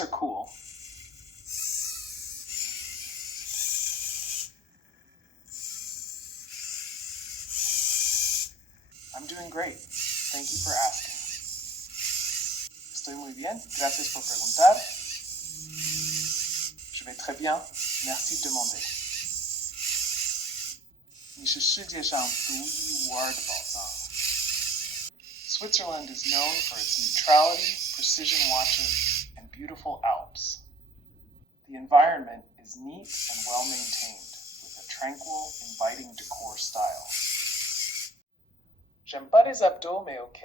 thoughts are cool. I'm doing great. Thank you for asking. Estoy muy bien. Gracias por preguntar. Je vais très bien. Merci de demander. 你是世界上独一无二的宝藏。Switzerland is known for its neutrality, precision watches, and beautiful Alps. The environment is neat and well maintained, with a tranquil, inviting decor style. J'aime pas les abdos, mais ok.